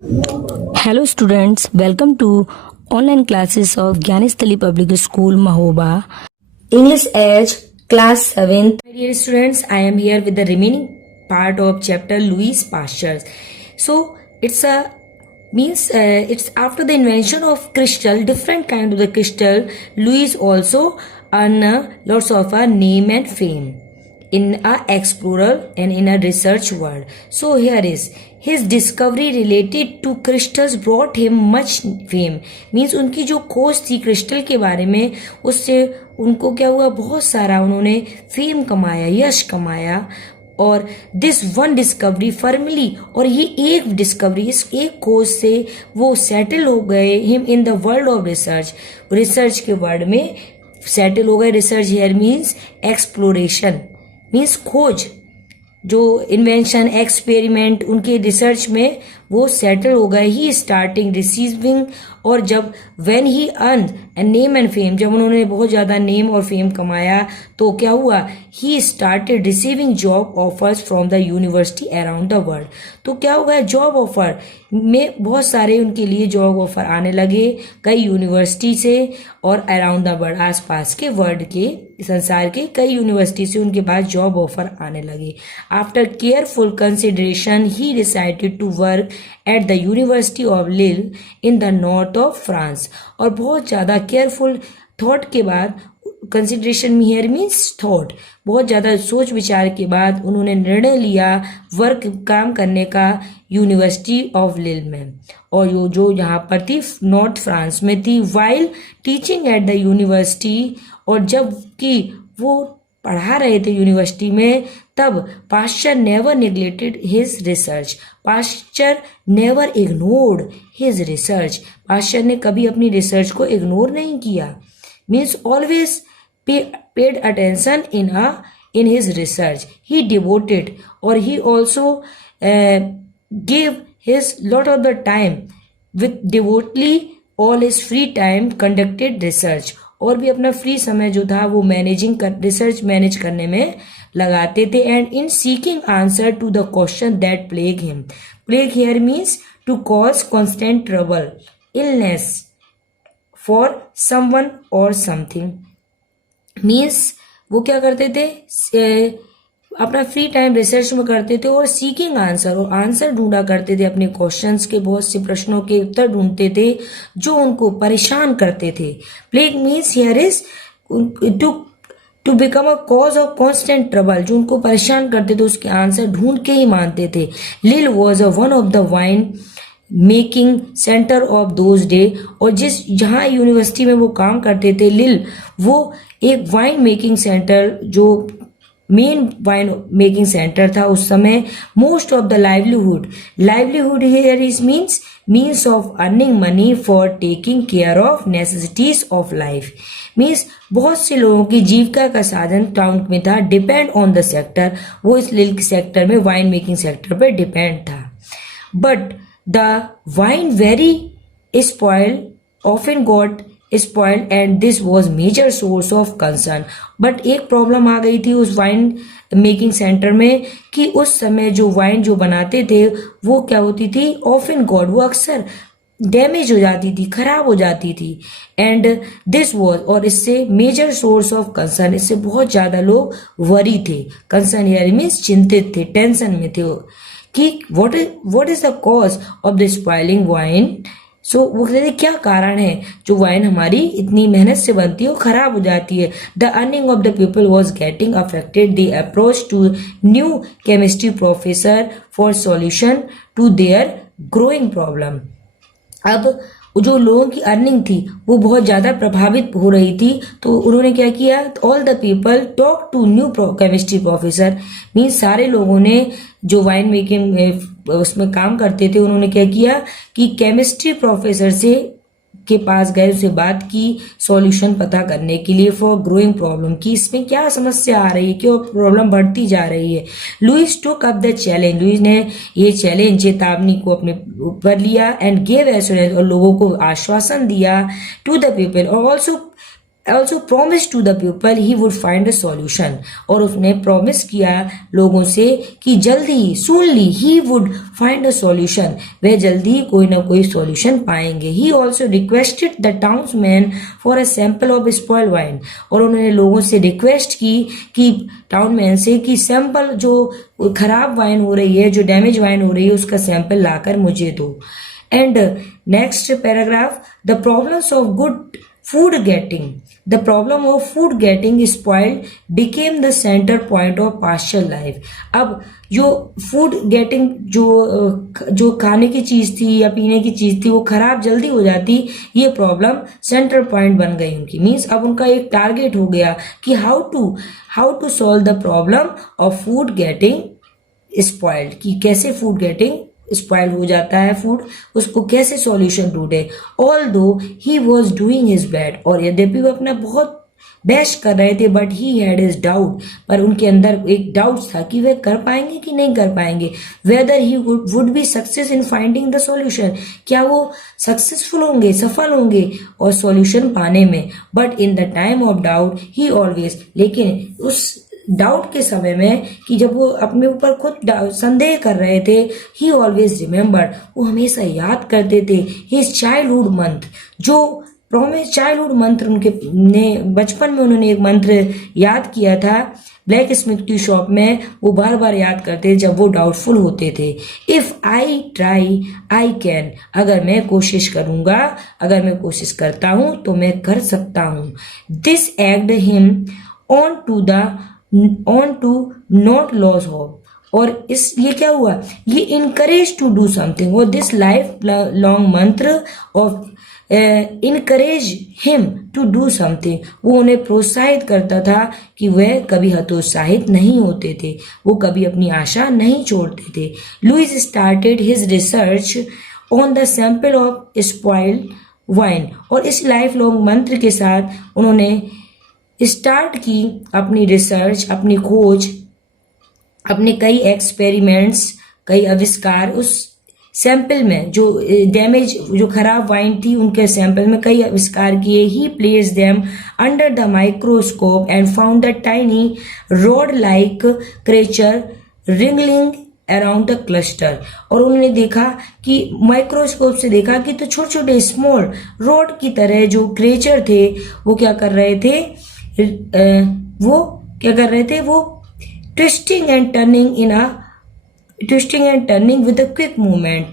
Hello students, welcome to online classes of Gyanestali Public School Mahoba. English Edge class 7th. My dear students, I am here with the remaining part of chapter Louis Pasteur. So it's after the invention of crystal, different kind of the crystal, Louis also earn lots of name and fame in a explorer and in a research world. So here is his discovery related to crystals brought him much fame. Means उनकी जो खोज थी crystal के बारे में, उससे उनको क्या हुआ, बहुत सारा उन्होंने फेम कमाया, यश कमाया. और दिस वन डिस्कवरी फर्मली, और ये एक डिस्कवरी, इस एक खोज से वो सेटल हो गए him in the world of research. Research के वर्ल्ड में सेटल हो गए. Research here means exploration, means खोज. जो इन्वेंशन, एक्सपेरिमेंट, उनके रिसर्च में वो सेटल हो गए. ही स्टार्टिंग रिसीविंग, और जब when he earn and name and fame, जब उन्होंने बहुत ज़्यादा नेम और फेम कमाया तो क्या हुआ, he started receiving job offers from the university around the world. तो क्या हो गया, जॉब ऑफर में बहुत सारे उनके लिए जॉब ऑफर आने लगे कई यूनिवर्सिटी से, और अराउंड द वर्ल्ड, आसपास के वर्ल्ड के, संसार के कई यूनिवर्सिटी से उनके पास जॉब ऑफर आने लगे. After careful consideration he decided to work at the university of Lille in the north of France. और बहुत ज़्यादा केयरफुल थॉट के बाद, कंसिडरेशन हियर मीन्स थॉट, बहुत ज़्यादा सोच विचार के बाद उन्होंने निर्णय लिया वर्क, काम करने का यूनिवर्सिटी ऑफ लिल में, और जो यहाँ पर थी नॉर्थ फ्रांस में थी. While teaching eight the university, और जब कि वो पढ़ा रहे थे यूनिवर्सिटी में, तब Pasteur never neglected his research. Pasteur never ignored his research. Pasteur ने कभी अपनी रिसर्च को इग्नोर नहीं किया. Means always paid attention in his research. He devoted, और he also give his lot of the time with devotedly all his free time conducted research. और भी अपना फ्री समय जो था वो रिसर्च मैनेज करने में लगाते थे. And in seeking answer to the question that plague him. Plague here means to cause constant trouble, illness for someone और समथिंग. मीन्स वो क्या करते थे, अपना फ्री टाइम रिसर्च में करते थे, और सीकिंग आंसर, और आंसर ढूंढा करते थे अपने क्वेश्चंस के. बहुत से प्रश्नों के उत्तर ढूंढते थे जो उनको परेशान करते थे. Plague means here is to become a cause of constant trouble. जो उनको परेशान करते थे उसके आंसर ढूंढ के ही मानते थे. लिल was a one of the wine making centre of those day. और जहाँ यूनिवर्सिटी में वो काम करते थे, लिल, वो एक वाइन मेकिंग सेंटर, जो मेन वाइन मेकिंग सेंटर था उस समय. Most of the livelihood here is means of earning money for taking care of necessities of life. Means बहुत से लोगों की जीविका का साधन टाउन में था. डिपेंड ऑन द सेक्टर, वो इस लिल सेक्टर में, वाइन मेकिंग सेक्टर पर डिपेंड था. But the wine very spoiled, often got spoiled, and this was major source of concern. But एक प्रॉब्लम आ गई थी उस वाइन मेकिंग सेंटर में, कि उस समय जो वाइन जो बनाते थे वो क्या होती थी, ऑफन गॉड, वो अक्सर डैमेज हो जाती थी, खराब हो जाती थी. एंड दिस वॉज, और इससे मेजर सोर्स ऑफ कंसर्न, इससे बहुत ज्यादा लोग वरी थे. कंसर्न हियर मीन्स चिंतित थे, टेंशन में थे कि what is the cause of the spoiling wine. So वो कहते थे क्या कारण है जो वाइन हमारी इतनी मेहनत से बनती है और खराब हो जाती है. The earning of the people was getting affected. They approach to new chemistry professor for solution to their growing problem. अब जो लोगों की अर्निंग थी वो बहुत ज्यादा प्रभावित हो रही थी, तो उन्होंने क्या किया, all the people talk to new chemistry professor. Means सारे लोगों ने जो वाइन मेकिंग उसमें काम करते थे, उन्होंने क्या किया कि केमिस्ट्री प्रोफेसर से के पास गए, उससे बात की सॉल्यूशन पता करने के लिए फॉर ग्रोइंग प्रॉब्लम, कि इसमें क्या समस्या आ रही है, क्यों प्रॉब्लम बढ़ती जा रही है. Louis took up the challenge. Louis ने ये चैलेंज, चेतावनी को अपने ऊपर लिया. एंड गेव एश्योरेंस, और लोगों को आश्वासन दिया. टू द पीपल, और also also promised to the people he would find a solution, और उसने promise किया लोगों से कि जल्दी soonly he would find a solution, वह जल्दी कोई ना कोई solution पाएंगे. He also requested the townsmen for a sample of spoiled wine, और उन्होंने लोगों से request की कि टाउनमैन से कि सैंपल जो खराब वाइन हो रही है, जो डैमेज वाइन हो रही है, उसका सैंपल लाकर मुझे दो. And next paragraph, the problems of good food getting, the problem of food getting spoiled became the center point of partial life. अब जो फूड गेटिंग जो खाने की चीज थी या पीने की चीज थी वो खराब जल्दी हो जाती, ये प्रॉब्लम सेंटर पॉइंट बन गई उनकी. मीन्स अब उनका एक टारगेट हो गया कि how to solve the problem of food getting spoiled, कि कैसे फूड गेटिंग स्पॉइल हो जाता है फूड, उसको कैसे सॉल्यूशन ढूंढे. ऑल दो he was doing his best, और यद्यपि वो अपना बहुत बेस्ट कर रहे थे, but he had his doubt, पर उनके अंदर एक डाउट था कि वे कर पाएंगे कि नहीं कर पाएंगे. Weather he would be success in finding the solution, क्या वो सक्सेसफुल होंगे, सफल होंगे और सॉल्यूशन पाने में. But in the time of doubt he always, लेकिन उस डाउट के समय में कि जब वो अपने ऊपर खुद संदेह कर रहे थे, ही ऑलवेज रिमेम्बर्ड, वो हमेशा याद करते थे हिज चाइल्डहुड मंथ, जो प्रॉमिस चाइल्डहुड मंत्र उनके ने बचपन में उन्होंने एक मंत्र याद किया था ब्लैक स्मिथ की शॉप में, वो बार बार याद करते जब वो डाउटफुल होते थे. If I try I can, अगर मैं कोशिश करूंगा, अगर मैं कोशिश करता हूं तो मैं कर सकता हूं. This act him on to not loss hope, और इस ये क्या हुआ, ये इनकरेज टू डू समथिंग, और this lifelong mantra of encourage him to do something, वो उन्हें प्रोत्साहित करता था कि वह कभी हतोत्साहित नहीं होते थे, वो कभी अपनी आशा नहीं छोड़ते थे. Louis started his research on the sample of spoiled wine, और इस लाइफ लॉन्ग मंत्र के साथ उन्होंने स्टार्ट की अपनी रिसर्च, अपनी खोज, अपने कई एक्सपेरिमेंट्स, कई आविष्कार उस सैंपल में, जो डैमेज जो खराब वाइन थी उनके सैंपल में कई आविष्कार किए. He place them under the microscope and found the tiny rod like creature wriggling around the cluster, और उन्होंने देखा कि माइक्रोस्कोप से देखा कि तो छोटे छोटे स्मॉल रॉड की तरह जो क्रेचर थे वो क्या कर रहे थे, वो twisting and turning with a quick movement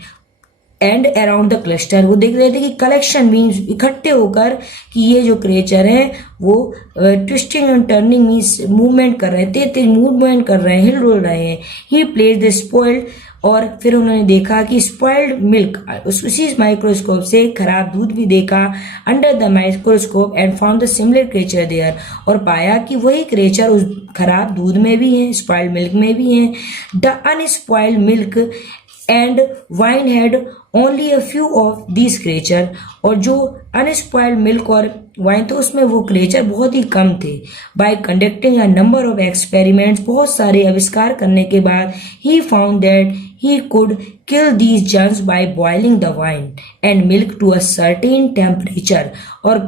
and around the cluster. वो देख रहे थे कि कलेक्शन मीन्स इकट्ठे होकर कि ये जो क्रिएचर हैं वो twisting and turning means movement कर रहे थे, तेज मूवमेंट कर रहे हैं, हिल डुल रहे हैं. ही प्लेस द स्पॉइल्ड, और फिर उन्होंने देखा कि स्पॉइल्ड मिल्क, उसी माइक्रोस्कोप से खराब दूध भी देखा, under the microscope and found the similar creature there, और पाया कि वही क्रिएचर उस खराब दूध में भी है, स्पॉइल्ड मिल्क में भी है. The unspoiled milk and wine had only a few of this creature, और जो अनस्पॉइल्ड मिल्क और वाइन तो उसमें वो क्रिएचर बहुत ही कम थे. Bye conducting a number of experiments, बहुत सारे आविष्कार करने के बाद, he found that he could kill these germs by boiling the wine and milk to a certain temperature, और